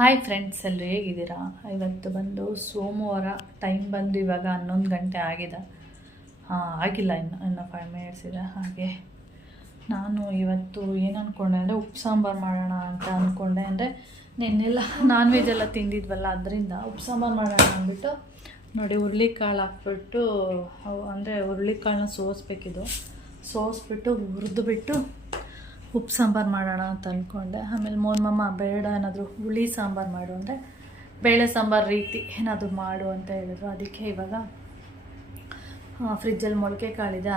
Hi friends, ಎಲ್ಲರೂ ಹೇಗಿದ್ದೀರಾ? ಇವತ್ತು ಬಂದು ಸೋಮವಾರ, ಟೈಮ್ ಬಂದು ಇವಾಗ 11 ಗಂಟೆ ಆಗಿದೆ. ಆಗಿಲ್ಲ, ಇನ್ನು 5 ಮಿನಿಟ್ಸ್ ಇದೆ. ಹಾಗೆ ನಾನು ಇವತ್ತು ಏನು ಅಂದ್ಕೊಂಡೆ ಅಂದರೆ ಉಪ್ಪು ಸಾಂಬಾರು ಮಾಡೋಣ ಅಂತ ಅಂದ್ಕೊಂಡೆ. ಅಂದರೆ ನಿನ್ನೆಲ್ಲ ನಾನ್ ವೆಜ್ ಎಲ್ಲ ತಿಂದಿದ್ವಲ್ಲ, ಅದರಿಂದ ಉಪ್ಪು ಸಾಂಬಾರು ಮಾಡೋಣ ಅಂದ್ಬಿಟ್ಟು ನೋಡಿ ಹುರುಳಿಕಾಳು ಹಾಕ್ಬಿಟ್ಟು, ಅಂದರೆ ಹುರುಳಿಕಾಳನ್ನ ಸೋಸ್ಬಿಟ್ಟು ಹುರಿದ್ಬಿಟ್ಟು ಉಪ್ಪು ಸಾಂಬಾರು ಮಾಡೋಣ ಅಂತ ಅಂದ್ಕೊಂಡೆ. ಆಮೇಲೆ ಮೋನ್ಮಮ್ಮ ಬೇಡ, ಏನಾದರೂ ಹುಳಿ ಸಾಂಬಾರು ಮಾಡು ಅಂದರೆ ಬೇಳೆ ಸಾಂಬಾರು ರೀತಿ ಏನಾದರೂ ಮಾಡು ಅಂತ ಹೇಳಿದ್ರು. ಅದಕ್ಕೆ ಇವಾಗ ಫ್ರಿಜ್ಜಲ್ಲಿ ಮೊಳಕೆ ಕಾಳಿದೆ,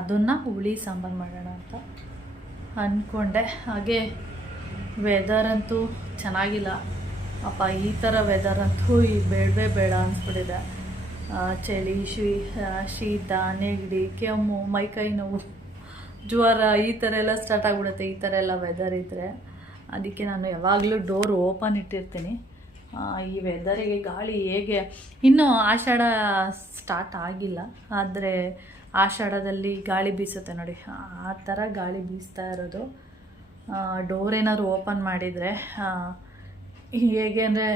ಅದನ್ನು ಹುಳಿ ಸಾಂಬಾರು ಮಾಡೋಣ ಅಂತ ಅಂದ್ಕೊಂಡೆ. ಹಾಗೆ ವೆದರ್ ಅಂತೂ ಚೆನ್ನಾಗಿಲ್ಲ ಅಪ್ಪ. ಈ ಥರ ವೆದರ್ ಅಂತೂ ಈ ಬೇಡವೇ ಬೇಡ ಅನಿಸ್ಬಿಟ್ಟಿದೆ. ಚಳಿ, ಶೀತ, ನೆಗಡಿ, ಕೆಮ್ಮು, ಮೈಕೈ ನೋವು, ಜ್ವರ ಈ ಥರ ಎಲ್ಲ ಸ್ಟಾರ್ಟ್ ಆಗಿಬಿಡುತ್ತೆ ಈ ಥರ ಎಲ್ಲ ವೆದರ್ ಇದ್ದರೆ. ಅದಕ್ಕೆ ನಾನು ಯಾವಾಗಲೂ ಡೋರ್ ಓಪನ್ ಇಟ್ಟಿರ್ತೀನಿ. ಈ ವೆದರಿಗೆ ಗಾಳಿ ಹೇಗೆ, ಇನ್ನೂ ಆಷಾಢ ಸ್ಟಾರ್ಟ್ ಆಗಿಲ್ಲ, ಆದರೆ ಆಷಾಢದಲ್ಲಿ ಗಾಳಿ ಬೀಸುತ್ತೆ ನೋಡಿ, ಆ ಥರ ಗಾಳಿ ಬೀಸ್ತಾ ಇರೋದು. ಡೋರ್ ಏನಾದ್ರು ಓಪನ್ ಮಾಡಿದರೆ ಹೇಗೆ ಅಂದರೆ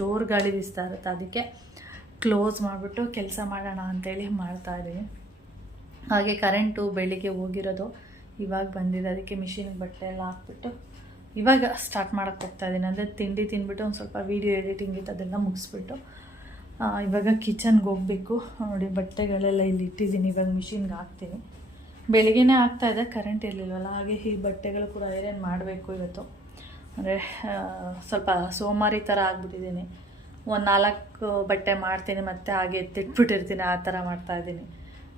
ಜೋರು ಗಾಳಿ ಬೀಸ್ತಾ ಇರುತ್ತೆ. ಅದಕ್ಕೆ ಕ್ಲೋಸ್ ಮಾಡಿಬಿಟ್ಟು ಕೆಲಸ ಮಾಡೋಣ ಅಂಥೇಳಿ ಮಾಡ್ತಾಯಿದ್ದೀನಿ. ಹಾಗೆ ಕರೆಂಟು ಬೆಳಿಗ್ಗೆ ಹೋಗಿರೋದು, ಇವಾಗ ಬಂದಿದೆ. ಅದಕ್ಕೆ ಮಿಷಿನ್ಗೆ ಬಟ್ಟೆ ಎಲ್ಲ ಹಾಕ್ಬಿಟ್ಟು ಇವಾಗ ಸ್ಟಾರ್ಟ್ ಮಾಡೋಕ್ಕೆ ಹೋಗ್ತಾಯಿದ್ದೀನಿ. ಅಂದರೆ ತಿಂಡಿ ತಿಂದ್ಬಿಟ್ಟು ಒಂದು ಸ್ವಲ್ಪ ವೀಡಿಯೋ ಎಡಿಟಿಂಗ್ ಇತ್ತು, ಅದೆಲ್ಲ ಮುಗಿಸ್ಬಿಟ್ಟು ಇವಾಗ ಕಿಚನ್ಗೆ ಹೋಗಬೇಕು. ನೋಡಿ ಬಟ್ಟೆಗಳೆಲ್ಲ ಇಲ್ಲಿ ಇಟ್ಟಿದ್ದೀನಿ, ಇವಾಗ ಮಿಷಿನ್ಗೆ ಹಾಕ್ತೀನಿ. ಬೆಳಿಗ್ಗೆನೇ ಆಗ್ತಾಯಿದೆ, ಕರೆಂಟ್ ಇರಲಿಲ್ವಲ್ಲ. ಹಾಗೆ ಈ ಬಟ್ಟೆಗಳು ಕೂಡ ಐರನ್ ಮಾಡಬೇಕು ಇವತ್ತು. ಅಂದರೆ ಸ್ವಲ್ಪ ಸೋಮಾರಿ ಥರ ಆಗ್ಬಿಟ್ಟಿದ್ದೀನಿ. ಒಂದು 4 ಬಟ್ಟೆ ಮಾಡ್ತೀನಿ, ಮತ್ತು ಹಾಗೆ ಎತ್ತಿಟ್ಬಿಟ್ಟಿರ್ತೀನಿ, ಆ ಥರ ಮಾಡ್ತಾಯಿದ್ದೀನಿ.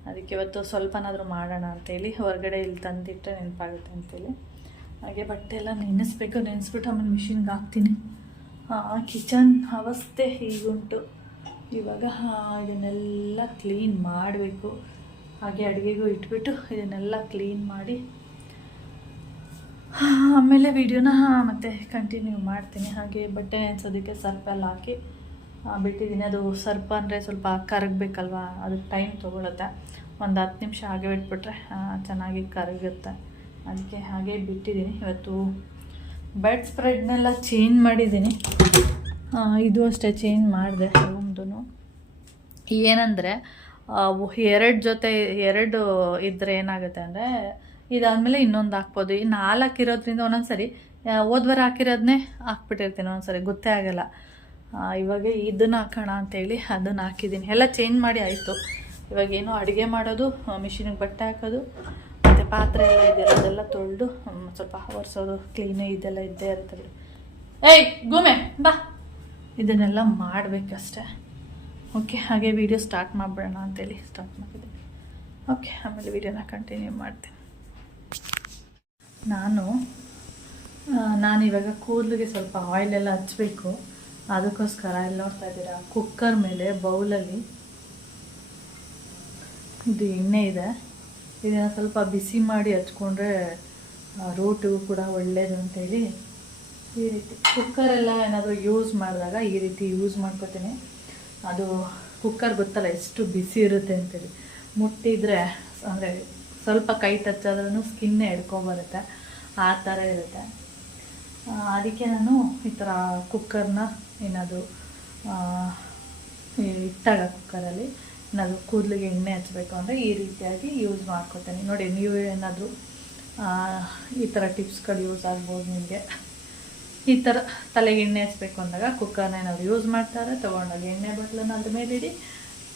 ಅದಕ್ಕೆ ಇವತ್ತು ಸ್ವಲ್ಪನಾದರೂ ಮಾಡೋಣ ಅಂಥೇಳಿ ಹೊರಗಡೆ ಇಲ್ಲಿ ತಂದಿಟ್ಟರೆ ನೆನಪಾಗುತ್ತೆ ಅಂಥೇಳಿ. ಹಾಗೆ ಬಟ್ಟೆ ಎಲ್ಲ ನೆನೆಸ್ಬಿಟ್ಟು ಆಮೇಲೆ ಮಿಷಿನ್ಗೆ ಹಾಕ್ತೀನಿ. ಕಿಚನ್ ಅವಸ್ಥೆ ಹೀಗುಂಟು. ಇವಾಗ ಇದನ್ನೆಲ್ಲ ಕ್ಲೀನ್ ಮಾಡಬೇಕು. ಹಾಗೆ ಅಡುಗೆಗೂ ಇಟ್ಬಿಟ್ಟು ಇದನ್ನೆಲ್ಲ ಕ್ಲೀನ್ ಮಾಡಿ ಆಮೇಲೆ ವೀಡಿಯೋನ ಮತ್ತೆ ಕಂಟಿನ್ಯೂ ಮಾಡ್ತೀನಿ. ಹಾಗೆ ಬಟ್ಟೆ ನೆನೆಸೋದಕ್ಕೆ ಸರ್ಫ್ ಎಲ್ಲ ಹಾಕಿ ಬಿಟ್ಟಿದ್ದೀನಿ. ಅದು ಸರ್ಫ್ ಅಂದರೆ ಸ್ವಲ್ಪ ಕರಗಬೇಕಲ್ವ, ಅದಕ್ಕೆ ಟೈಮ್ ತೊಗೊಳುತ್ತೆ. ಒಂದು 10 ನಿಮಿಷ ಹಾಗೆ ಬಿಟ್ಬಿಟ್ರೆ ಚೆನ್ನಾಗಿ ಕರಗುತ್ತೆ. ಅದಕ್ಕೆ ಹಾಗೆ ಬಿಟ್ಟಿದ್ದೀನಿ. ಇವತ್ತು ಬೆಡ್ ಸ್ಪ್ರೆಡ್ನೆಲ್ಲ ಚೇಂಜ್ ಮಾಡಿದ್ದೀನಿ. ಇದು ಅಷ್ಟೇ ಚೇಂಜ್ ಮಾಡಿದೆ ರೂಮ್ದು. ಏನಂದರೆ 2 ಜೊತೆ 2 ಇದ್ದರೆ ಏನಾಗುತ್ತೆ ಅಂದರೆ, ಇದಾದಮೇಲೆ ಇನ್ನೊಂದು ಹಾಕ್ಬೋದು. ಈ 4 ಇರೋದ್ರಿಂದ ಒಂದೊಂದು ಸರಿ ಹೋದ್ವಾರ ಹಾಕಿರೋದನ್ನೇ ಹಾಕ್ಬಿಟ್ಟಿರ್ತೀನಿ, ಒಂದೊಂದು ಸರಿ ಗೊತ್ತೇ ಆಗೋಲ್ಲ. ಇವಾಗ ಇದನ್ನು ಹಾಕೋಣ ಅಂತೇಳಿ ಅದನ್ನು ಹಾಕಿದ್ದೀನಿ. ಎಲ್ಲ ಚೇಂಜ್ ಮಾಡಿ ಆಯಿತು. ಇವಾಗೇನು ಅಡುಗೆ ಮಾಡೋದು, ಮಿಷಿನಿಗೆ ಬಟ್ಟೆ ಹಾಕೋದು, ಮತ್ತು ಪಾತ್ರೆ ಎಲ್ಲ ಇದೆಯಲ್ಲ ಅದೆಲ್ಲ ತೊಳೆದು ಸ್ವಲ್ಪ ಒರೆಸೋದು, ಕ್ಲೀನು ಇದೆಲ್ಲ ಇದ್ದೇ ಇರುತ್ತೆ ಬಿಡಿ. ಏಯ್ ಗುಮೆ ಬಾ, ಇದನ್ನೆಲ್ಲ ಮಾಡಬೇಕಷ್ಟೆ. ಓಕೆ, ಹಾಗೆ ವೀಡಿಯೋ ಸ್ಟಾರ್ಟ್ ಮಾಡಿಬಿಡೋಣ ಅಂತೇಳಿ ಸ್ಟಾರ್ಟ್ ಮಾಡಿದ್ದೀನಿ. ಓಕೆ, ಆಮೇಲೆ ವೀಡಿಯೋನ ಕಂಟಿನ್ಯೂ ಮಾಡ್ತೀನಿ. ನಾನಿವಾಗ ಕೂದಲಿಗೆ ಸ್ವಲ್ಪ ಆಯಿಲೆಲ್ಲ ಹಚ್ಚಬೇಕು. ಅದಕ್ಕೋಸ್ಕರ ಇಲ್ಲಿ ನೋಡ್ತಾ ಇದ್ದೀರಾ, ಕುಕ್ಕರ್ ಮೇಲೆ ಬೌಲಲ್ಲಿ ಇದು ಎಣ್ಣೆ ಇದೆ. ಇದನ್ನು ಸ್ವಲ್ಪ ಬಿಸಿ ಮಾಡಿ ಹಚ್ಕೊಂಡ್ರೆ ರೋಟಿಗೂ ಕೂಡ ಒಳ್ಳೆಯದು ಅಂತೇಳಿ ಈ ರೀತಿ ಕುಕ್ಕರೆಲ್ಲ ಏನಾದರೂ ಯೂಸ್ ಮಾಡಿದಾಗ ಈ ರೀತಿ ಯೂಸ್ ಮಾಡ್ಕೊತೀನಿ. ಅದು ಕುಕ್ಕರ್ ಗೊತ್ತಲ್ಲ ಎಷ್ಟು ಬಿಸಿ ಇರುತ್ತೆ ಅಂತೇಳಿ, ಮುಟ್ಟಿದರೆ ಅಂದರೆ ಸ್ವಲ್ಪ ಕೈ ಟಚ್ ಆದ್ರೂ ಸ್ಕಿನ್ನೇ ಎಡ್ಕೊಬರುತ್ತೆ, ಆ ಥರ ಇರುತ್ತೆ. ಅದಕ್ಕೆ ನಾನು ಈ ಥರ ಕುಕ್ಕರ್ನ ಏನಾದರೂ ಇಟ್ಟಾಗ ಕುಕ್ಕರಲ್ಲಿ ಏನಾದರೂ ಕೂದಲಿಗೆ ಎಣ್ಣೆ ಹಚ್ಚಬೇಕು ಅಂದರೆ ಈ ರೀತಿಯಾಗಿ ಯೂಸ್ ಮಾಡ್ಕೊತೀನಿ. ನೋಡಿ, ನೀವು ಏನಾದರೂ ಈ ಥರ ಟಿಪ್ಸ್ಗಳು ಯೂಸ್ ಆಗ್ಬೋದು ನಿಮಗೆ. ಈ ಥರ ತಲೆಗೆ ಎಣ್ಣೆ ಹಚ್ಚಬೇಕು ಅಂದಾಗ ಕುಕ್ಕರ್ನ ಏನಾದರೂ ಯೂಸ್ ಮಾಡ್ತಾರೆ, ತೊಗೊಂಡಾಗ ಎಣ್ಣೆ ಬಟ್ಲನ್ನ ಅದ್ರ ಮೇಲೆ ಇಡಿ,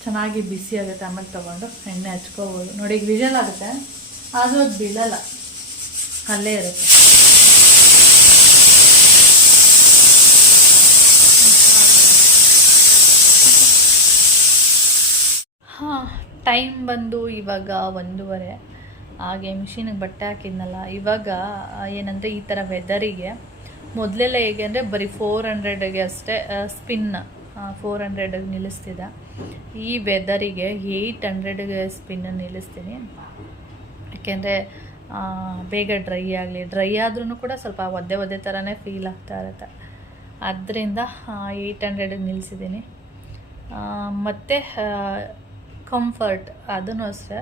ಚೆನ್ನಾಗಿ ಬಿಸಿ ಆಗುತ್ತೆ. ಆಮೇಲೆ ತೊಗೊಂಡು ಎಣ್ಣೆ ಹಚ್ಕೋಬೋದು. ನೋಡಿ, ಈಗ ವಿಜಲ್ ಆಗುತ್ತೆ, ಆದರೂ ಅದು ಬೀಳಲ್ಲ, ಅಲ್ಲೇ ಇರುತ್ತೆ. ಟೈಮ್ ಬಂದು ಇವಾಗ 1:30. ಹಾಗೆ ಮಿಷಿನಿಗೆ ಬಟ್ಟೆ ಹಾಕಿದ್ನಲ್ಲ, ಇವಾಗ ಏನಂದರೆ ಈ ಥರ ವೆದರಿಗೆ ಮೊದಲೆಲ್ಲ ಹೇಗೆ ಅಂದರೆ ಬರೀ 400ಗೆ ಅಷ್ಟೇ ಸ್ಪಿನ್ 400ಗೆ ನಿಲ್ಲಿಸ್ತಿದ್ದೆ. ಈ ವೆದರಿಗೆ 800ಗೆ ಸ್ಪಿನ್ ನಿಲ್ಲಿಸ್ತೀನಿ. ಯಾಕೆಂದರೆ ಬೇಗ ಡ್ರೈ ಆದ್ರೂ ಕೂಡ ಸ್ವಲ್ಪ ಒದ್ದೆ ಥರನೇ ಫೀಲ್ ಆಗ್ತಾ ಇರುತ್ತೆ. ಅದರಿಂದ 800ಗೆ ನಿಲ್ಲಿಸಿದ್ದೀನಿ. ಮತ್ತು ಕಂಫರ್ಟ್ ಅದನ್ನು ಅಷ್ಟೇ,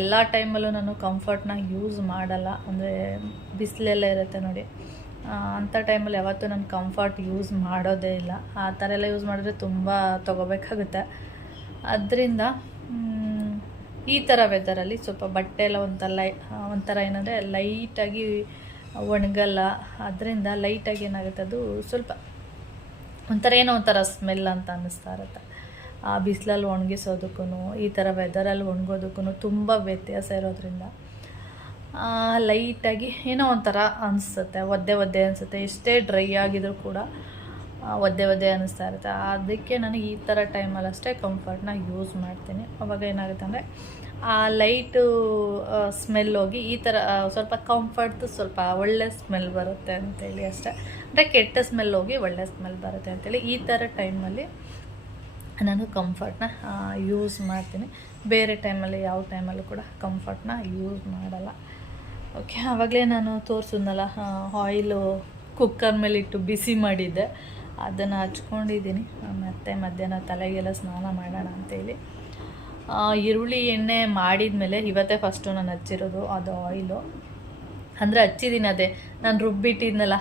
ಎಲ್ಲ ಟೈಮಲ್ಲೂ ನಾನು ಕಂಫರ್ಟ್ನ ಯೂಸ್ ಮಾಡಲ್ಲ. ಅಂದರೆ ಬಿಸಿಲೆಲ್ಲ ಇರುತ್ತೆ ನೋಡಿ, ಅಂಥ ಟೈಮಲ್ಲಿ ಯಾವತ್ತೂ ನಾನು ಕಂಫರ್ಟ್ ಯೂಸ್ ಮಾಡೋದೇ ಇಲ್ಲ. ಆ ಥರ ಎಲ್ಲ ಯೂಸ್ ಮಾಡಿದ್ರೆ ತುಂಬ ತೊಗೋಬೇಕಾಗುತ್ತೆ. ಅದರಿಂದ ಈ ಥರ ವೆದರಲ್ಲಿ ಸ್ವಲ್ಪ ಬಟ್ಟೆ ಎಲ್ಲ ಒಂಥರ ಏನಂದರೆ ಲೈಟಾಗಿ ಒಣಗಲ್ಲ. ಅದರಿಂದ ಲೈಟಾಗಿ ಏನಾಗುತ್ತೆ, ಅದು ಸ್ವಲ್ಪ ಒಂಥರ ಸ್ಮೆಲ್ ಅಂತ ಅನ್ನಿಸ್ತಾ ಇರುತ್ತೆ. ಆ ಬಿಸಿಲಲ್ಲಿ ಒಣಗಿಸೋದಕ್ಕೂ ಈ ಥರ ವೆದರಲ್ಲಿ ಒಣಗೋದಕ್ಕೂ ತುಂಬ ವ್ಯತ್ಯಾಸ ಇರೋದ್ರಿಂದ ಲೈಟಾಗಿ ಏನೋ ಒಂಥರ ಅನಿಸುತ್ತೆ, ಒದ್ದೆ ಅನಿಸುತ್ತೆ. ಎಷ್ಟೇ ಡ್ರೈ ಆಗಿದ್ರೂ ಕೂಡ ಒದ್ದೆ ಅನ್ನಿಸ್ತಾ ಇರುತ್ತೆ. ಅದಕ್ಕೆ ನನಗೆ ಈ ಥರ ಟೈಮಲ್ಲಿ ಅಷ್ಟೇ ಕಂಫರ್ಟ್ನ ಯೂಸ್ ಮಾಡ್ತೀನಿ. ಅವಾಗ ಏನಾಗುತ್ತೆ ಅಂದರೆ ಆ ಲೈಟು ಸ್ಮೆಲ್ ಹೋಗಿ ಈ ಥರ ಸ್ವಲ್ಪ ಕಂಫರ್ಟ್ದು ಸ್ವಲ್ಪ ಒಳ್ಳೆ ಸ್ಮೆಲ್ ಬರುತ್ತೆ ಅಂತೇಳಿ ಅಷ್ಟೇ. ಅಂದರೆ ಕೆಟ್ಟ ಸ್ಮೆಲ್ ಹೋಗಿ ಒಳ್ಳೆ ಸ್ಮೆಲ್ ಬರುತ್ತೆ ಅಂತೇಳಿ ಈ ಥರ ಟೈಮಲ್ಲಿ ನಾನು ಕಂಫರ್ಟ್ನ ಯೂಸ್ ಮಾಡ್ತೀನಿ. ಬೇರೆ ಟೈಮಲ್ಲಿ ಯಾವ ಟೈಮಲ್ಲೂ ಕೂಡ ಕಂಫರ್ಟ್ನ ಯೂಸ್ ಮಾಡಲ್ಲ. ಓಕೆ, ಆವಾಗಲೇ ನಾನು ತೋರಿಸಿದ್ನಲ್ಲ, ಆಯಿಲು ಕುಕ್ಕರ್ ಮೇಲೆ ಇಟ್ಟು ಬಿಸಿ ಮಾಡಿದ್ದೆ, ಅದನ್ನು ಹಚ್ಕೊಂಡಿದ್ದೀನಿ. ಮತ್ತು ಮಧ್ಯಾಹ್ನ ತಲೆಗೆಲ್ಲ ಸ್ನಾನ ಮಾಡೋಣ ಅಂತೇಳಿ ಈರುಳ್ಳಿ ಎಣ್ಣೆ ಮಾಡಿದ ಮೇಲೆ ಇವತ್ತೇ ಫಸ್ಟು ನಾನು ಹಚ್ಚಿರೋದು ಅದು ಆಯಿಲು. ಅಂದರೆ ಹಚ್ಚಿದ್ದೀನಿ, ಅದೇ ನಾನು ರುಬ್ಬಿಟ್ಟಿದ್ನಲ್ಲ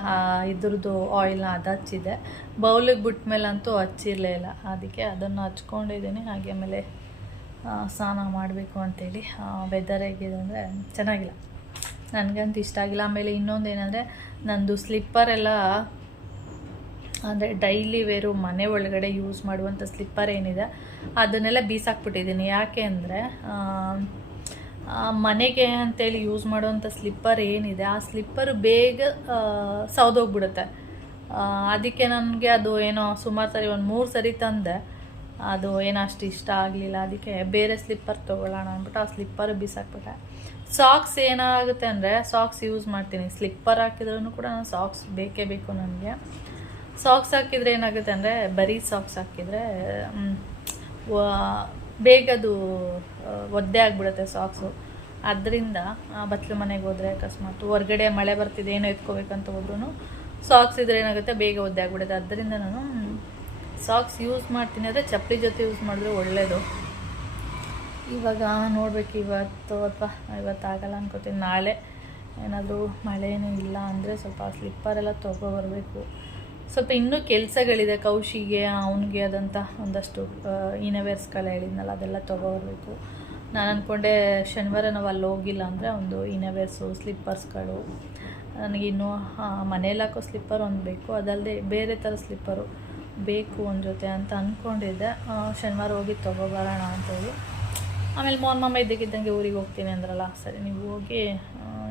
ಇದ್ರದ್ದು ಆಯಿಲ್ನ ಅದು ಹಚ್ಚಿದ್ದೆ. ಬೌಲಿಗೆ ಬಿಟ್ಟ ಮೇಲಂತೂ ಹಚ್ಚಿರಲೇ ಇಲ್ಲ, ಅದಕ್ಕೆ ಅದನ್ನು ಹಚ್ಕೊಂಡಿದ್ದೀನಿ. ಹಾಗೆ ಆಮೇಲೆ ಸ್ನಾನ ಮಾಡಬೇಕು ಅಂತೇಳಿ. ವೆದರ್ ಹೇಗಿದೆ ಅಂದರೆ ಚೆನ್ನಾಗಿಲ್ಲ, ನನಗಂತೂ ಇಷ್ಟ ಆಗಿಲ್ಲ. ಆಮೇಲೆ ಇನ್ನೊಂದು ಏನಂದರೆ ನಂದು ಸ್ಲಿಪ್ಪರೆಲ್ಲ ಅಂದರೆ ಡೈಲಿ ವೇರು ಮನೆ ಒಳಗಡೆ ಯೂಸ್ ಮಾಡುವಂಥ ಸ್ಲಿಪ್ಪರ್ ಏನಿದೆ ಅದನ್ನೆಲ್ಲ ಬೀಸಾಕ್ಬಿಟ್ಟಿದ್ದೀನಿ. ಯಾಕೆ ಅಂದರೆ ಮನೆಗೆ ಅಂತೇಳಿ ಯೂಸ್ ಮಾಡುವಂಥ ಸ್ಲಿಪ್ಪರ್ ಏನಿದೆ ಆ ಸ್ಲಿಪ್ಪರು ಬೇಗ ಸೌದೋಗ್ಬಿಡುತ್ತೆ. ಅದಕ್ಕೆ ನನಗೆ ಅದು ಏನೋ ಸುಮಾರು ಸರಿ ಒಂದು 3 ಸರಿ ತಂದೆ, ಅದು ಏನೋ ಅಷ್ಟು ಇಷ್ಟ ಆಗಲಿಲ್ಲ. ಅದಕ್ಕೆ ಬೇರೆ ಸ್ಲಿಪ್ಪರ್ ತೊಗೊಳ್ಳೋಣ ಅಂದ್ಬಿಟ್ಟು ಆ ಸ್ಲಿಪ್ಪರ್ ಬೀಸಾಕ್ಬಿಟ್ಟೆ. ಸಾಕ್ಸ್ ಏನಾಗುತ್ತೆ ಅಂದರೆ ಸಾಕ್ಸ್ ಯೂಸ್ ಮಾಡ್ತೀನಿ. ಸ್ಲಿಪ್ಪರ್ ಹಾಕಿದ್ರೂ ಕೂಡ ನಾನು ಸಾಕ್ಸ್ ಬೇಕೇ ಬೇಕು ನನಗೆ. ಸಾಕ್ಸ್ ಹಾಕಿದರೆ ಏನಾಗುತ್ತೆ ಅಂದರೆ ಬರೀ ಸಾಕ್ಸ್ ಹಾಕಿದರೆ ಬೇಗ ಅದು ಒದ್ದೆ ಆಗಿಬಿಡುತ್ತೆ ಸಾಕ್ಸು. ಅದರಿಂದ ಬಚ್ಚಲು ಮನೆಗೆ ಹೋದರೆ ಅಕಸ್ಮಾತ್ ಹೊರಗಡೆ ಮಳೆ ಬರ್ತಿದೆ ಏನೋ ಎತ್ಕೋಬೇಕಂತ ಹೋದ್ರೂ ಸಾಕ್ಸ್ ಇದ್ರೆ ಏನಾಗುತ್ತೆ ಬೇಗ ಒದ್ದೆ ಆಗಿಬಿಡುತ್ತೆ. ಅದರಿಂದ ನಾನು ಸಾಕ್ಸ್ ಯೂಸ್ ಮಾಡ್ತೀನಿ. ಆದರೆ ಚಪ್ಪಲಿ ಜೊತೆ ಯೂಸ್ ಮಾಡಿದ್ರೆ ಒಳ್ಳೆಯದು. ಇವಾಗ ನೋಡಬೇಕು, ಇವತ್ತಾಗಲ್ಲ ಅನ್ಕೋತೀನಿ. ನಾಳೆ ಏನಾದರೂ ಮಳೆಯೂ ಇಲ್ಲ ಅಂದರೆ ಸ್ವಲ್ಪ ಸ್ಲಿಪ್ಪರೆಲ್ಲ ತೊಗೊಬರ್ಬೇಕು. ಸ್ವಲ್ಪ ಇನ್ನೂ ಕೆಲಸಗಳಿದೆ. ಕೌಶಿಗೆ ಅವನಿಗೆ ಆದಂಥ ಒಂದಷ್ಟು ಇನವೇರ್ಸ್ಗಳು ಹೇಳಿದ್ನಲ್ಲ ಅದೆಲ್ಲ ತೊಗೊಬರ್ಬೇಕು. ನಾನು ಅಂದ್ಕೊಂಡೆ ಶನಿವಾರ ನಾವು ಅಲ್ಲಿ ಹೋಗಿಲ್ಲ ಅಂದರೆ ಒಂದು ಇನವೇರ್ಸು ಸ್ಲಿಪ್ಪರ್ಸ್ಗಳು ನನಗಿನ್ನೂ ಮನೇಲಿ ಹಾಕೋ ಸ್ಲಿಪ್ಪರ್ ಒಂದು ಬೇಕು, ಅದಲ್ಲದೆ ಬೇರೆ ಥರ ಸ್ಲಿಪ್ಪರು ಬೇಕು ಒಂದು ಜೊತೆ ಅಂತ ಅಂದ್ಕೊಂಡಿದ್ದೆ. ಶನಿವಾರ ಹೋಗಿ ತೊಗೊಬರೋಣ ಅಂತೇಳಿ. ಆಮೇಲೆ ಮೋಹನ್ ಮಾಮ ಇದ್ದಕ್ಕಿದ್ದಂಗೆ ಊರಿಗೆ ಹೋಗ್ತೀನಿ ಅಂದ್ರಲ್ಲ, ಸರಿ ನೀವು ಹೋಗಿ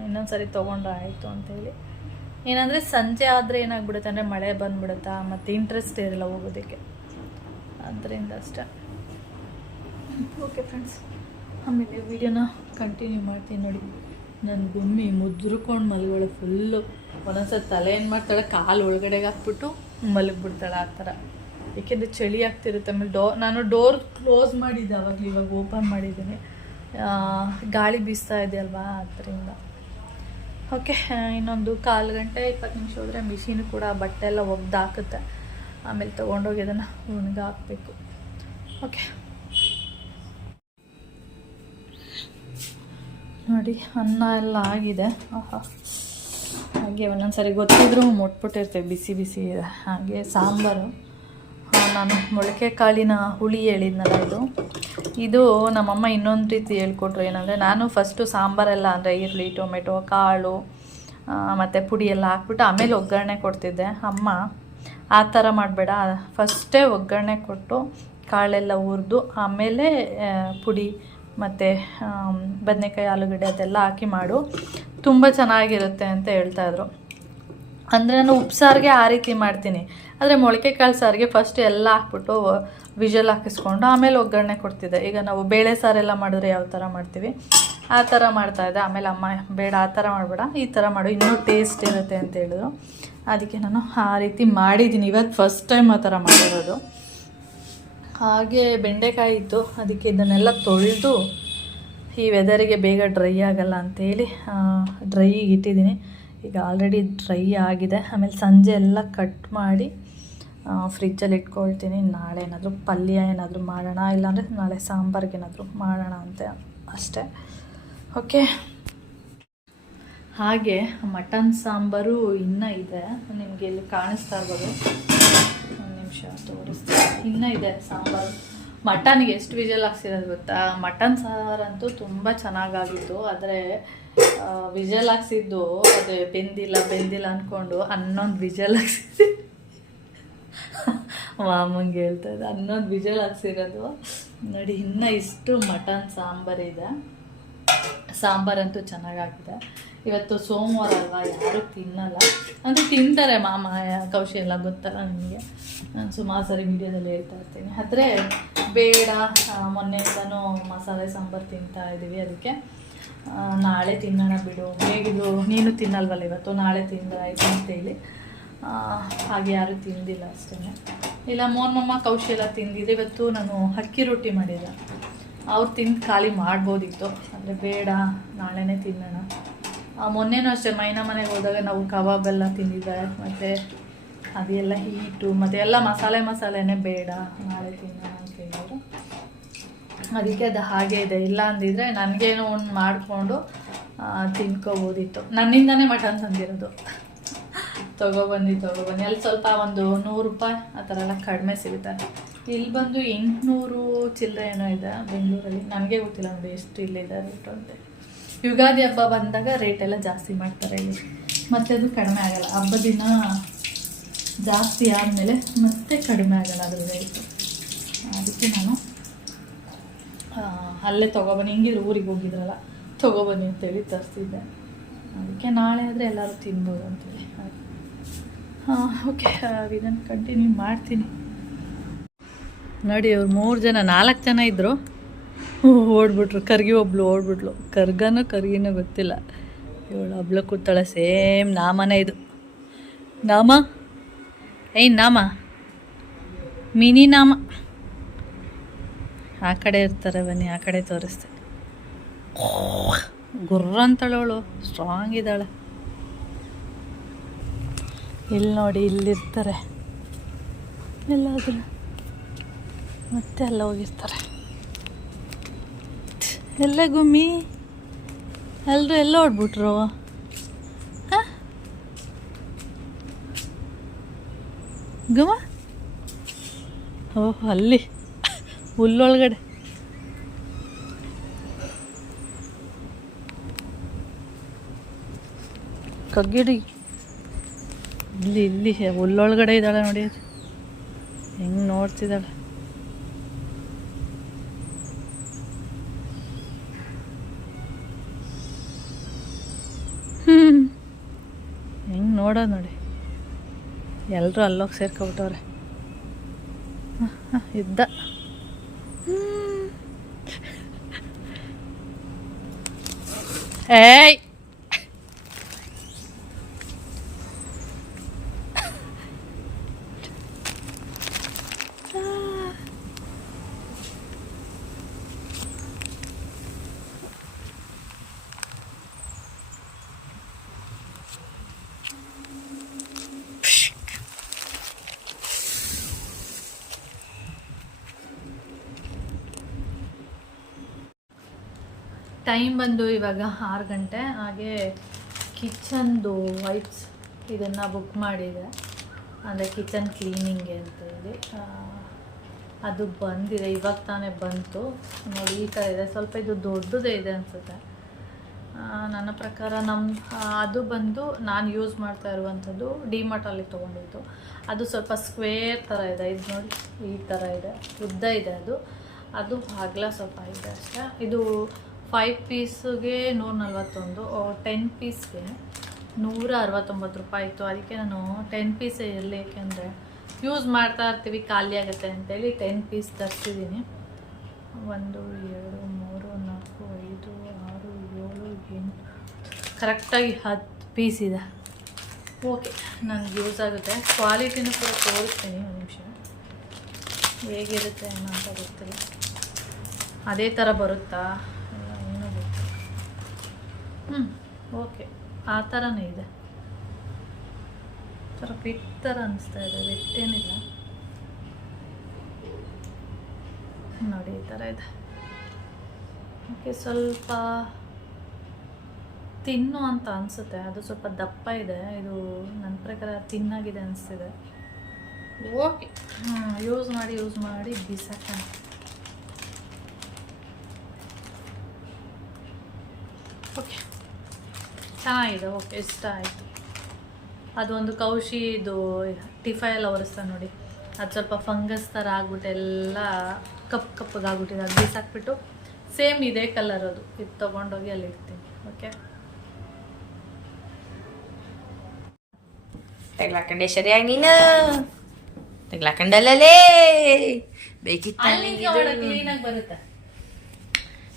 ಇನ್ನೊಂದು ಸರಿ ತೊಗೊಂಡ್ರೆ ಆಯಿತು ಅಂತೇಳಿ. ಏನಂದರೆ ಸಂಜೆ ಆದರೆ ಏನಾಗ್ಬಿಡುತ್ತೆ ಅಂದರೆ ಮಳೆ ಬಂದುಬಿಡುತ್ತಾ, ಮತ್ತು ಇಂಟ್ರೆಸ್ಟ್ ಇರಲ್ಲ ಹೋಗೋದಕ್ಕೆ, ಅದರಿಂದ ಅಷ್ಟೇ. ಓಕೆ ಫ್ರೆಂಡ್ಸ್, ಆಮೇಲೆ ವೀಡಿಯೋನ ಕಂಟಿನ್ಯೂ ಮಾಡ್ತೀನಿ ನೋಡಿ. ನನ್ನ ಗುಮ್ಮಿ ಮುದ್ರಕೊಂಡು ಮಲಗೋಳೆ ಫುಲ್ಲು. ಒಂದೊಂದ್ಸರಿ ತಲೆ ಏನು ಮಾಡ್ತಾಳೆ, ಕಾಲು ಒಳಗಡೆಗೆ ಹಾಕ್ಬಿಟ್ಟು ಮಲಗಿಬಿಡ್ತಾಳೆ ಆ ಥರ. ಏಕೆಂದರೆ ಚಳಿ ಆಗ್ತಿರುತ್ತೆ. ಆಮೇಲೆ ನಾನು ಡೋರ್ ಕ್ಲೋಸ್ ಮಾಡಿದ್ದೆ ಆವಾಗಲೇ, ಇವಾಗ ಓಪನ್ ಮಾಡಿದ್ದೀನಿ. ಗಾಳಿ ಬೀಸ್ತಾ ಇದೆ ಅಲ್ವಾ, ಅದರಿಂದ. ಓಕೆ, ಇನ್ನೊಂದು 1/4 ಗಂಟೆ 20 ನಿಮಿಷ ಹೋದರೆ ಮಿಷಿನ್ ಕೂಡ ಬಟ್ಟೆ ಎಲ್ಲ ಒಗ್ದು ಹಾಕುತ್ತೆ. ಆಮೇಲೆ ತೊಗೊಂಡೋಗಿ ಅದನ್ನು ಒಣಗಿ ಹಾಕಬೇಕು. ಓಕೆ ನೋಡಿ, ಅನ್ನ ಎಲ್ಲ ಆಗಿದೆ. ಹಾಗೆ ಒಂದೊಂದು ಸರಿ ಗೊತ್ತಿದ್ರೂ ಮುಟ್ಬಿಟ್ಟಿರ್ತೇವೆ ಬಿಸಿ ಬಿಸಿ. ಹಾಗೆ ಸಾಂಬಾರು, ನಾನು ಮೊಳಕೆ ಕಾಳಿನ ಹುಳಿ ಹೇಳಿದ್ನಲ್ಲ, ಇದು ನಮ್ಮಮ್ಮ ಇನ್ನೊಂದು ರೀತಿ ಹೇಳ್ಕೊಟ್ರು. ಏನಂದರೆ ನಾನು ಫಸ್ಟು ಸಾಂಬಾರೆಲ್ಲ ಅಂದರೆ ಈರುಳ್ಳಿ, ಟೊಮೆಟೊ, ಕಾಳು ಮತ್ತು ಪುಡಿ ಎಲ್ಲ ಹಾಕ್ಬಿಟ್ಟು ಆಮೇಲೆ ಒಗ್ಗರಣೆ ಕೊಡ್ತಿದ್ದೆ. ಅಮ್ಮ ಆ ಥರ ಮಾಡಬೇಡ, ಫಸ್ಟೇ ಒಗ್ಗರಣೆ ಕೊಟ್ಟು ಕಾಳೆಲ್ಲ ಹುರಿದು ಆಮೇಲೆ ಪುಡಿ ಮತ್ತು ಬದನೆಕಾಯಿ, ಆಲೂಗಡ್ಡೆ ಅದೆಲ್ಲ ಹಾಕಿ ಮಾಡು, ತುಂಬ ಚೆನ್ನಾಗಿರುತ್ತೆ ಅಂತ ಹೇಳ್ತಾಯಿದ್ರು. ಅಂದರೆ ನಾನು ಉಪ್ಸಾರಿಗೆ ಆ ರೀತಿ ಮಾಡ್ತೀನಿ. ಆದರೆ ಮೊಳಕೆ ಕಾಳು ಸಾರಿಗೆ ಫಸ್ಟ್ ಎಲ್ಲ ಹಾಕ್ಬಿಟ್ಟು ವಿಷಲ್ ಹಾಕಿಸ್ಕೊಂಡು ಆಮೇಲೆ ಒಗ್ಗರಣೆ ಕೊಡ್ತಿದ್ದೆ. ಈಗ ನಾವು ಬೇಳೆ ಸಾರೆಲ್ಲ ಮಾಡಿದ್ರೆ ಯಾವ ಥರ ಮಾಡ್ತೀವಿ ಆ ಥರ ಮಾಡ್ತಾಯಿದ್ದೆ. ಆಮೇಲೆ ಅಮ್ಮ ಬೇಡ ಆ ಥರ ಮಾಡಬೇಡ, ಈ ಥರ ಮಾಡು, ಇನ್ನೂ ಟೇಸ್ಟ್ ಇರುತ್ತೆ ಅಂತ ಹೇಳಿದ್ರು. ಅದಕ್ಕೆ ನಾನು ಆ ರೀತಿ ಮಾಡಿದ್ದೀನಿ. ಇವತ್ತು ಫಸ್ಟ್ ಟೈಮ್ ಆ ಥರ ಮಾಡಿರೋದು. ಹಾಗೆ ಬೆಂಡೆಕಾಯಿ ಇತ್ತು, ಅದಕ್ಕೆ ಇದನ್ನೆಲ್ಲ ತೊಳೆದು ಈ ವೆದರಿಗೆ ಬೇಗ ಡ್ರೈ ಆಗಲ್ಲ ಅಂಥೇಳಿ ಡ್ರೈಗೆ ಇಟ್ಟಿದ್ದೀನಿ. ಈಗ ಆಲ್ರೆಡಿ ಡ್ರೈ ಆಗಿದೆ. ಆಮೇಲೆ ಸಂಜೆ ಎಲ್ಲ ಕಟ್ ಮಾಡಿ ಫ್ರಿಜ್ಜಲ್ಲಿ ಇಟ್ಕೊಳ್ತೀನಿ. ನಾಳೆ ಏನಾದರೂ ಪಲ್ಯ ಏನಾದರೂ ಮಾಡೋಣ, ಇಲ್ಲಾಂದರೆ ನಾಳೆ ಸಾಂಬಾರ್ಗೆ ಏನಾದರೂ ಮಾಡೋಣ ಅಂತ ಅಷ್ಟೇ. ಓಕೆ, ಹಾಗೆ ಮಟನ್ ಸಾಂಬಾರು ಇನ್ನೂ ಇದೆ, ನಿಮಗೆ ಇಲ್ಲಿ ಕಾಣಿಸ್ತಾ ಇರ್ಬೋದು. ಒಂದು ನಿಮಿಷ ತೋರಿಸ್ತೀನಿ. ಇನ್ನೂ ಇದೆ ಸಾಂಬಾರು. ಮಟನ್ಗೆ ಎಷ್ಟು ವಿಜಲ್ ಹಾಕ್ಸಿರೋದು ಗೊತ್ತಾ? ಮಟನ್ ಸಾರಂತೂ ತುಂಬ ಚೆನ್ನಾಗಾಗಿತ್ತು, ಆದರೆ ವಿಜಲ್ ಹಾಕ್ಸಿದ್ದು ಅದು ಬೆಂದಿಲ್ಲ ಅಂದ್ಕೊಂಡು 11 ವಿಜಲ್ ಹಾಕ್ಸಿದ್ದೆ. ಮಾಮಂಗೆ ಹೇಳ್ತಾ ಇದ್ದೆ 11 ವಿಜಲ್ ಹಾಕ್ಸಿರೋದು ನೋಡಿ. ಇನ್ನೂ ಇಷ್ಟು ಮಟನ್ ಸಾಂಬಾರಿದೆ. ಸಾಂಬಾರಂತೂ ಚೆನ್ನಾಗಾಗಿದೆ. ಇವತ್ತು ಸೋಮವಾರ ಅಲ್ವಾ, ಯಾರೂ ತಿನ್ನಲ್ಲ ಅಂದರೆ ತಿಂತಾರೆ ಮಾಮ ಕೌಶಿ ಎಲ್ಲ ಗೊತ್ತಲ್ಲ ನಿಮಗೆ. ನಾನು ಸುಮಾರು ಸರಿ ವೀಡಿಯೋದಲ್ಲಿ ಹೇಳ್ತಾ ಇರ್ತೀನಿ. ಆದರೆ ಬೇಡ, ಮೊನ್ನೆಯಿಂದನೂ ಮಸಾಲೆ ಸಾಂಬಾರು ತಿಂತಾ ಇದ್ದೀವಿ, ಅದಕ್ಕೆ ನಾಳೆ ತಿನ್ನೋಣ ಬಿಡು, ಹೇಗಿದ್ರು ನೀನು ತಿನ್ನಲ್ವಲ್ಲ ಇವತ್ತು, ನಾಳೆ ತಿಂದಾಯ್ತು ಅಂತೇಳಿ ಹಾಗೆ ಯಾರೂ ತಿಂದಿಲ್ಲ ಅಷ್ಟೇ. ಇಲ್ಲ ಮೋನಮ್ಮ ಕೌಶಿ ಎಲ್ಲ ತಿಂದಿದೆ. ಇವತ್ತು ನಾನು ಅಕ್ಕಿ ರೊಟ್ಟಿ ಮಾಡಿದ್ದೆ, ಅವ್ರು ತಿಂದು ಖಾಲಿ ಮಾಡ್ಬೋದಿತ್ತು, ಅಂದರೆ ಬೇಡ ನಾಳೆನೇ ತಿನ್ನೋಣ. ಮೊನ್ನೆನೂ ಅಷ್ಟೇ ಮೈನಾ ಮನೆಗೆ ಹೋದಾಗ ನಾವು ಕಬಾಬೆಲ್ಲ ತಿಂದಿದ್ದೆ, ಮತ್ತು ಅದೆಲ್ಲ ಹೀಟು ಮತ್ತು ಎಲ್ಲ ಮಸಾಲೆನೇ ಬೇಡ ನಾಳೆ ತಿನ್ನೋಣ ಅಂತ ಹೇಳಿದ್ರು. ಅದಕ್ಕೆ ಅದು ಹಾಗೆ ಇದೆ. ಇಲ್ಲ ಅಂದಿದ್ರೆ ನನಗೇನೋ ಒಂದು ಮಾಡಿಕೊಂಡು ತಿನ್ಕೋಬೋದಿತ್ತು. ನನ್ನಿಂದನೇ ಮಟನ್ ತಂದಿರೋದು. ತೊಗೊಬನ್ನಿ ಅಲ್ಲಿ ಸ್ವಲ್ಪ ಒಂದು 100 ರೂಪಾಯಿ ಆ ಥರ ಎಲ್ಲ ಕಡಿಮೆ ಸಿಗುತ್ತೆ. ಇಲ್ಲಿ ಬಂದು 800 ಚಿಲ್ಲರೆ ಏನೋ ಇದೆ ಬೆಂಗಳೂರಲ್ಲಿ. ನನಗೆ ಗೊತ್ತಿಲ್ಲ ನೋಡಿ ಎಷ್ಟು ಇಲ್ಲಿದೆ ರೇಟು ಅಂತ. ಯುಗಾದಿ ಹಬ್ಬ ಬಂದಾಗ ರೇಟೆಲ್ಲ ಜಾಸ್ತಿ ಮಾಡ್ತಾರೆ ಇಲ್ಲಿ, ಮತ್ತು ಅದು ಕಡಿಮೆ ಆಗಲ್ಲ. ಹಬ್ಬದ ದಿನ ಜಾಸ್ತಿ ಆದಮೇಲೆ ಮತ್ತೆ ಕಡಿಮೆ ಆಗಲ್ಲ ಅದ್ರ ರೇಟು. ಅದಕ್ಕೆ ನಾನು ಅಲ್ಲೇ ತೊಗೊಬನ್ನಿ, ಹಿಂಗಿರು ಊರಿಗೆ ಹೋಗಿದ್ರಲ್ಲ ತೊಗೊಬನ್ನಿ ಅಂತೇಳಿ ತರಿಸಿದ್ದೆ. ಅದಕ್ಕೆ ನಾಳೆ ಆದರೆ ಎಲ್ಲರೂ ತಿನ್ಬೋದು ಅಂತೇಳಿ. ಓಕೆ, ಇದನ್ನು ಕಂಟಿನ್ಯೂ ಮಾಡ್ತೀನಿ ನೋಡಿ. ಅವ್ರು 3 ಜನ 4 ಜನ ಇದ್ದರು, ಓಡ್ಬಿಟ್ರು. ಕರ್ಗಿ ಒಬ್ಳು ಓಡ್ಬಿಟ್ಲು, ಕರ್ಗಿನೋ ಗೊತ್ತಿಲ್ಲ. ಇವಳು ಒಬ್ಳು ಕೂತಾಳೆ, ಸೇಮ್ ನಾಮನೇ ಇದು. ನಾಮ ನಾಮ ಮಿನಿ ನಾಮ. ಆ ಕಡೆ ಇರ್ತಾರೆ, ಬನ್ನಿ ಆ ಕಡೆ ತೋರಿಸ್ತೀನಿ. ಗುರ್ರ ಅಂತಾಳವಳು, ಸ್ಟ್ರಾಂಗ್ ಇದ್ದಾಳೆ. ಇಲ್ಲಿ ನೋಡಿ, ಇಲ್ಲಿರ್ತಾರೆ ಎಲ್ಲಾದರೂ, ಮತ್ತೆ ಎಲ್ಲ ಹೋಗಿರ್ತಾರೆ. ಎಲ್ಲ ಗುಮ್ಮಿ ಎಲ್ಲರೂ ಎಲ್ಲ ಓಡ್ಬಿಟ್ರು. ಗುಮ್ಮ ಓಹ್, ಅಲ್ಲಿ ಹುಲ್ಲೊಳಗಡೆ. ಕಗ್ಗಿಡಿ ಇಲ್ಲಿ ಹುಲ್ಲೊಳಗಡೆ ಇದ್ದಾಳೆ ನೋಡಿ, ಅದು ಹೆಂಗೆ ನೋಡ್ತಿದ್ದಾಳೆ. ಹೆಂಗೆ ನೋಡೋದು ನೋಡಿ. ಎಲ್ಲರೂ ಅಲ್ಲೋಗಿ ಸೇರ್ಕೊಬಿಟ್ಟವ್ರೆ. ಇದ್ದ ಏಯ್ ಟೈಮ್ ಬಂದು ಇವಾಗ 6 ಗಂಟೆ. ಹಾಗೆ ಕಿಚನ್ದು ವೈಪ್ಸ್ ಇದನ್ನು ಬುಕ್ ಮಾಡಿದೆ, ಅಂದರೆ ಕಿಚನ್ ಕ್ಲೀನಿಂಗ್ಗೆ ಅಂತೇಳಿ. ಅದು ಬಂದಿದೆ, ಇವಾಗ ತಾನೇ ಬಂತು ನೋಡಿ. ಈ ಥರ ಇದೆ, ಸ್ವಲ್ಪ ಇದು ದೊಡ್ಡದೇ ಇದೆ ಅನಿಸುತ್ತೆ ನನ್ನ ಪ್ರಕಾರ. ಅದು ಬಂದು ನಾನು ಯೂಸ್ ಮಾಡ್ತಾ ಇರುವಂಥದ್ದು ಡಿಮಾರ್ಟಲ್ಲಿ ತೊಗೊಂಡಿದ್ದು. ಅದು ಸ್ವಲ್ಪ ಸ್ಕ್ವೇರ್ ಥರ ಇದೆ, ಇದು ನೋಡಿ ಈ ಥರ ಇದೆ, ಉದ್ದ ಇದೆ. ಅದು ಅಗಲ ಸ್ವಲ್ಪ ಇದೆ ಅಷ್ಟೇ. ಇದು 5 ಪೀಸ್ಗೆ 141, 10 ಪೀಸ್ಗೆ 169 ರೂಪಾಯಿ ಇತ್ತು. ಅದಕ್ಕೆ ನಾನು 10 ಪೀಸೇ ಇರಲಿ, ಏಕೆಂದರೆ ಯೂಸ್ ಮಾಡ್ತಾ ಇರ್ತೀವಿ, ಖಾಲಿ ಆಗುತ್ತೆ ಅಂತೇಳಿ 10 ಪೀಸ್ ತರಿಸಿದ್ದೀನಿ. 1 2 3 4 5 6 7 8 ಕರೆಕ್ಟಾಗಿ 10 ಪೀಸ್ ಇದೆ. ಓಕೆ, ನನಗೆ ಯೂಸ್ ಆಗುತ್ತೆ. ಕ್ವಾಲಿಟಿನೂ ಕೂಡ ತೋರಿಸ್ತೀನಿ, ಒಂದು ನಿಮಿಷ. ಹೇಗಿರುತ್ತೆ ಏನೋ ಅಂತ ಗೊತ್ತಿಲ್ಲ, ಅದೇ ಥರ ಬರುತ್ತಾ ಏನೋ ಗೊತ್ತಿಲ್ಲ. ಓಕೆ, ಆ ಥರನೇ ಇದೆ. ಥರ ಪಿಟ್ ಥರ ಅನಿಸ್ತಾ ಇದೆ, ಬೆಟ್ಟೇನಿಲ್ಲ ನೋಡಿ, ಈ ಥರ ಇದೆ. ಓಕೆ, ಸ್ವಲ್ಪ ತಿನ್ನು ಅಂತ ಅನಿಸುತ್ತೆ. ಅದು ಸ್ವಲ್ಪ ದಪ್ಪ ಇದೆ, ಇದು ನನ್ನ ಪ್ರಕಾರ ತಿನ್ನಾಗಿದೆ ಅನಿಸ್ತಿದೆ. ಓಕೆ, ಯೂಸ್ ಮಾಡಿ ಬಿಸಾಕೋಣ. ಓಕೆ, ಚೆನ್ನಾಗಿದೆ. ಓಕೆ, ಇಷ್ಟ ಆಯಿತು. ಅದೊಂದು ಕೌಶಿದು ಟಿಫೈ ಎಲ್ಲ ಒರೆಸ್ತಾನೆ ನೋಡಿ, ಅದು ಸ್ವಲ್ಪ ಫಂಗಸ್ ಥರ ಆಗ್ಬಿಟ್ಟು ಎಲ್ಲ ಕಪ್ಪಗಾಗ್ಬಿಟ್ಟಿದೆ. ಅದು ಬಿಸಾಕ್ಬಿಟ್ಟು ಸೇಮ್ ಇದೇ ಕಲರ್ ಅದು ಇದು ತೊಗೊಂಡೋಗಿ ಅಲ್ಲಿ ಇಡ್ತೀನಿ. ಓಕೆ, ತೆಗ್ಲಾಕಂಡೆ ಸರಿಯಾಗಿ ನೀನು ತೆಗ್ಲಾಕಂಡಲ್ಲೇ ಬೇಕಿತ್ತ ಕ್ಲೀನಾಗಿ ಬರುತ್ತೆ.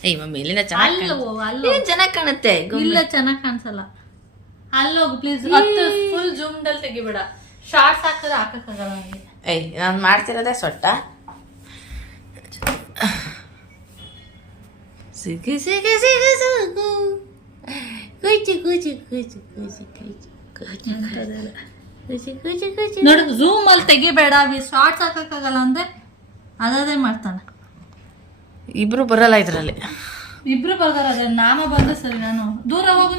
ಏಯ್ ಮಮ್ಮಿ ಇಲ್ಲಿಂದ ಚೆನ್ನಾಗಿ ಕಾಣುತ್ತೆ. ಇಲ್ಲ, ಚೆನ್ನಾಗಿ ಕಾಣಿಸಲ್ಲ. ಅಲ್ಲೋಗು ಪ್ಲೀಸ್. ಹತ್ತು ಫುಲ್ ಜೂಮ್ದಲ್ಲಿ ತೆಗಿಬೇಡ, ಶಾರ್ಟ್ಸ್ ಹಾಕಿದ್ರೆ ಹಾಕಕ್ಕಾಗಲ್ಲ ನನಗೆ. ಏಯ್ ನಾನು ಮಾಡ್ತಿರೋದೇ ಸೊಟ್ಟ. ಸಿಗು ಸಿಗು ಸಿಗು ಸಿಗು ಕೂಚು ಕೂಚು ಕೂಚು ಕೂಚು ಕೂಚು ಕೂಚು ನೋಡು, ಝೂಮ್ ಅಲ್ಲಿ ತೆಗಿಬೇಡ, ಶಾರ್ಟ್ಸ್ ಹಾಕಕ್ಕಾಗಲ್ಲ ಅಂದ್ರೆ ಅದೇ ಮಾಡ್ತಾನೆ. ಇಬ್ರು ಬರಲ್ಲ ಇದ್ರಲ್ಲಿ. ಇಬ್ರು ಬರ್ದಾರ, ಅದೇ ನಾನು ಬಂದೆ ಸರಿ. ನಾನು ದೂರ ಹೋಗು,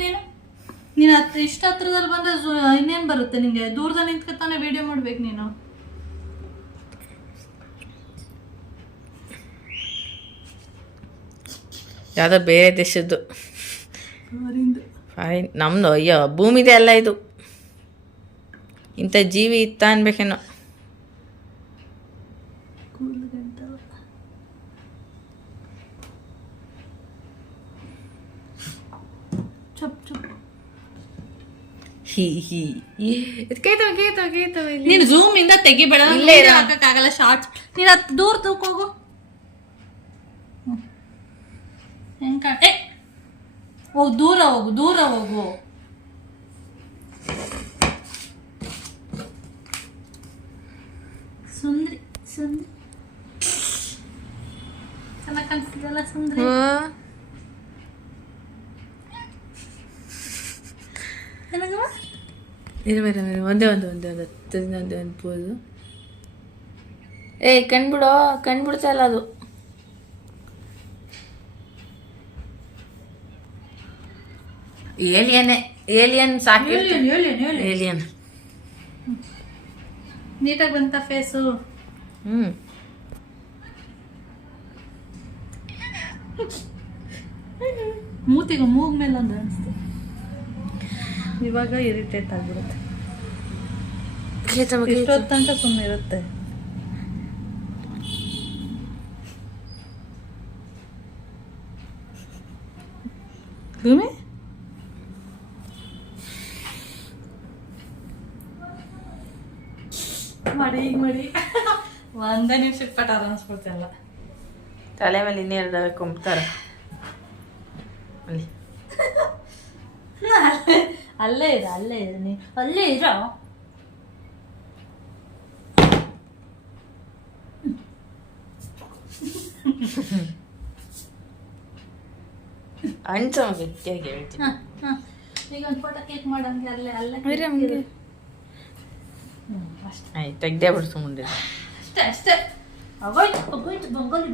ನೀನು ಇಷ್ಟ ಹತ್ರದಲ್ಲಿ ಬಂದ್ರೆ ಇನ್ನೇನು ಬರುತ್ತೆ ನಿಂಗೆ? ದೂರದಲ್ಲಿ ನಿಂತ್ಕೊತಾನೆ ವಿಡಿಯೋ ಮಾಡ್ಬೇಕು ನೀನು. ಯಾವುದೋ ಬೇರೆ ದೇಶದ್ದು ಫಾರಿನ್. ನಮ್ಮದು ಅಯ್ಯೋ ಭೂಮಿದೆ ಅಲ್ಲ ಇದು. ಇಂಥ ಜೀವಿ ಇತ್ತ ಅನ್ಬೇಕೇನೋ. ನೀನು ಝೂಮ್ ಇಂದ ತೆಗಿಬೇಡ, ಹಾಕಕ್ಕಾಗಲ್ಲ ಶಾರ್ಟ್ಸ್. ನೀನು ಹತ್ತು ದೂರ ಹೋಗು. ಹೋಗು, ದೂರ ಹೋಗು. ಸುಂದ್ರಿ ಚೆನ್ನಾಗಿ ಕಾಣಿಸ್ತಿದಲ್ಲ ಸುಂದ್ರಿ. ಒಂದೇ ಒಂದು ಪೋಸು. ಏಯ್ ಕಣ್ಬಿಡ್ತಾ ಇಲ್ಲ ಅದು. ಏಲಿಯನ್ ಸಾಕಿ. ಏಲಿಯನ್ ನೀಟಾಗಿ ಬಂತ ಫೇಸು. ಮೂತಿಗೆ ಮೂಗ್ ಮೇಲೆ ಒಂದು ಅನಿಸ್ತು. ಇವಾಗ ಇರಿಟೇಟ್ ಆಗ್ಬಿಡುತ್ತೆ. ಇಷ್ಟೊತ್ತು ತನಕ ಸುಮ್ಮನೆ ಇರುತ್ತೆ. ಭೂಮಿ ಮಾಡಿ ಒಂದೇ ನಿಮಿಷಕ್ಕೆ ಪಟಾರ ಅನ್ಸ್ಬಿಡ್ತಲ್ಲ. ತಲೆ ಮೇಲೆ ಇನ್ನೇನು ಕೊಂಬ್ತಾರೆ ಅಲ್ಲಿ. ಅಲ್ಲೇ ಇರು ನೀ ಅಲ್ಲೇ ಇರೋ. ಅಣ್ಣ ಗಟ್ಟಿಯಾಗಿ ಹೇಳ್ತೀನಿ. ಈಗ ಒಂದು ಫೋಟೋ ಕ್ಲಿಕ್ ಮಾಡಂಗೆ ಅಲ್ಲೇ ಆಯ್ತು, ತೆಗ್ದೇ ಬಿಡ್ತು ಮುಂದೆ. ಅಷ್ಟೇ. ಅಗೋಯ್ತು ಬಂಗೋಲಿ.